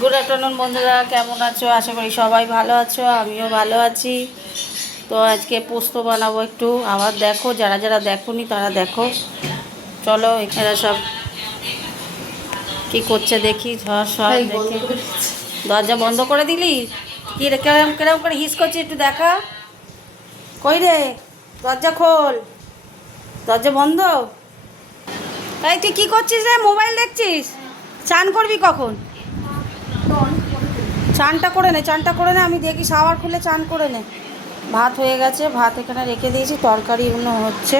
Good afternoon বন্ধুরা, কেমন আছো? আশা করি সবাই ভালো আছো, আমিও ভালো আছি। তো আজকে পোস্ত বানাবো একটু। আবার দেখো, যারা যারা দেখোনি তারা দেখো। চলো, এরা সব কি করছে দেখি। ঝড় সব দেখে দরজা বন্ধ করে দিলি? কি রে, কেরম কেরম করে হিস করছি, একটু দেখা। কই রে, দরজা খোল। দরজা বন্ধ। তাই তুই কি করছিস রে? মোবাইল দেখছিস? চান করবি কখন? চানটা করে নে, চানটা করে নে, আমি দেখি শাওয়ার খুলে চান করে নে। ভাত হয়ে গেছে, ভাত এখানে রেখে দিয়েছি, তরকারি এগুলো হচ্ছে।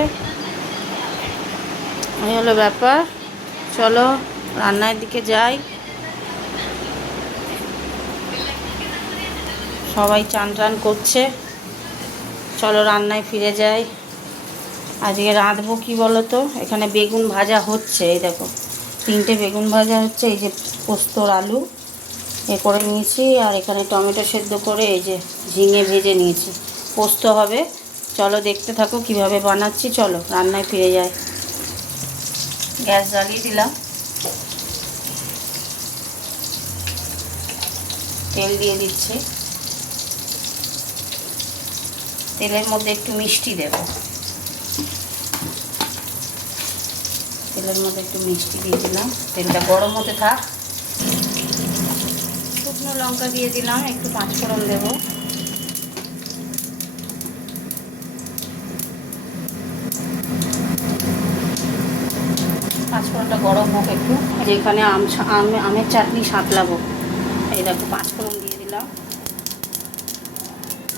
এই হলো ব্যাপার। চলো রান্নার দিকে যাই। সবাই চান টান করছে, চলো রান্নায় ফিরে যাই। আজকে রাঁধবো কি বলো তো? এখানে বেগুন ভাজা হচ্ছে, এই দেখো 3টে বেগুন ভাজা হচ্ছে। এই যে পোস্তর আলু এ করে নিয়েছি, আর এখানে টমেটো সেদ্ধ করে এই যে ঝিঙে ভেজে নিয়েছি, পোস্ত হবে। চলো দেখতে থাকো কিভাবে বানাচ্ছি। চলো রান্নায় ফিরে যাই। গ্যাস জ্বালিয়ে দিলাম, তেল দিয়ে দিচ্ছি। তেলের মধ্যে একটু মিষ্টি দেব, তেলের মধ্যে একটু মিষ্টি দিয়ে দিলাম। তেলটা গরম হতে থাক। শুকনো লঙ্কা দিয়ে দিলাম, একটু পাঁচফোড়ন দেবো। পাঁচফোড়নটা গরম হোক একটু। যেখানে আমের চাটনি সাঁতলাবো, এই দেখো পাঁচফোড়ন দিয়ে দিলাম।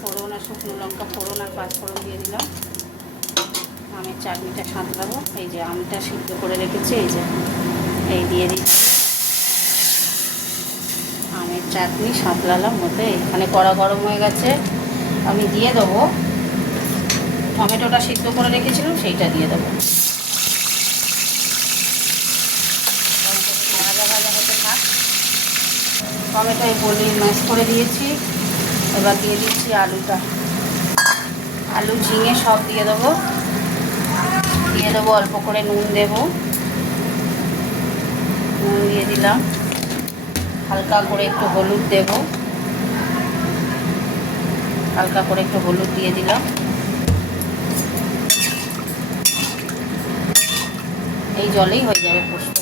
ফোড়ন আর শুকনো লঙ্কা ফোড়ন আর পাঁচফোড়ন দিয়ে দিলাম। আমের চাটনিটা সাঁতলাবো। এই যে আমটা সিদ্ধ করে রেখেছি, এই যে এই দিয়ে দিচ্ছি। আমের চাটনি সাঁতলালাম মধ্যে। এখানে কড়া গরম হয়ে গেছে, আমি দিয়ে দেবো টমেটোটা সিদ্ধ করে রেখেছিলাম, সেইটা দিয়ে দেবো। ভাজা ভাজা হতে থাক। টমেটো বলি ম্যাশ করে দিয়েছি। এবার দিয়ে দিচ্ছি আলুটা, আলু ঝিঙে সব দিয়ে দেবো। দিয়ে দেবো অল্প করে নুন দেবো, নুন দিয়ে দিলাম। হালকা করে একটু হলুদ দেব, হালকা করে একটু হলুদ দিয়ে দিলাম। এই জলেই হয়ে যাবে পোস্ত।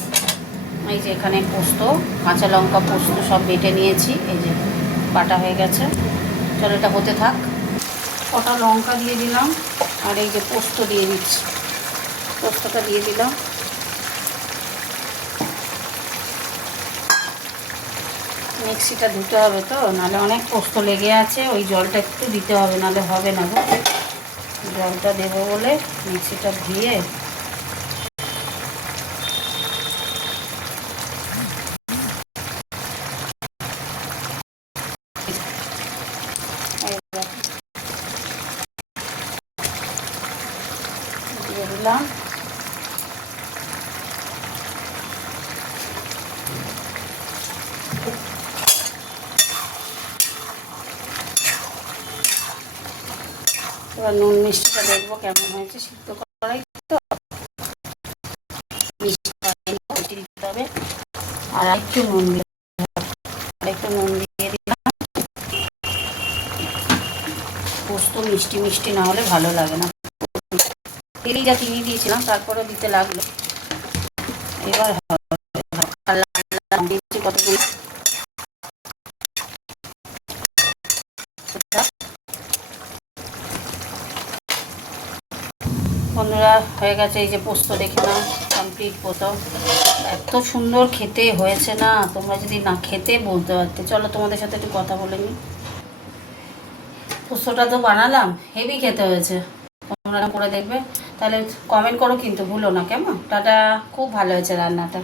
এই যে এখানে পোস্ত, কাঁচা লঙ্কা পোস্ত সব বেটে নিয়েছি, এই যে বাটা হয়ে গেছে। চলো এটা হতে থাক। কটা লঙ্কা দিয়ে দিলাম, আর এই যে পোস্ত দিয়ে দিচ্ছি, পোস্তটা দিয়ে দিলাম। মিক্সিটা ধুতে হবে তো, নাহলে অনেক পোস্ত লেগে আছে। ওই জলটা একটু দিতে হবে, নাহলে হবে না গো। জলটা দেবো বলে মিক্সিটা ধুয়ে দিয়ে দিলাম। এবার নুন মিষ্টিটা দেখবো কেমন হয়েছে। সিদ্ধ করাই তো, মিষ্টি দিতে হবে। আর একটু নুন দিয়ে, আর একটু নুন দিয়ে দিলাম। পোস্ত মিষ্টি মিষ্টি না হলে ভালো লাগে না। তেলেই যা চিনি দিয়েছিলাম, তারপরে দিতে লাগলো। এবার কতগুলো বন্ধুরা হয়ে গেছে। এই যে পোস্ত দেখে নাও, কমপ্লিট পোস্ত। এত সুন্দর খেতে হয়েছে না, তোমরা যদি না খেতে বলতে পারতে। চলো তোমাদের সাথে একটু কথা বলে নিই। পোস্তটা তো বানালাম, হেভি খেতে হয়েছে। তোমরা করে দেখবে, তাহলে কমেন্ট করো কিন্তু ভুলো না, কেমন? টাটা। খুব ভালো হয়েছে রান্নাটা।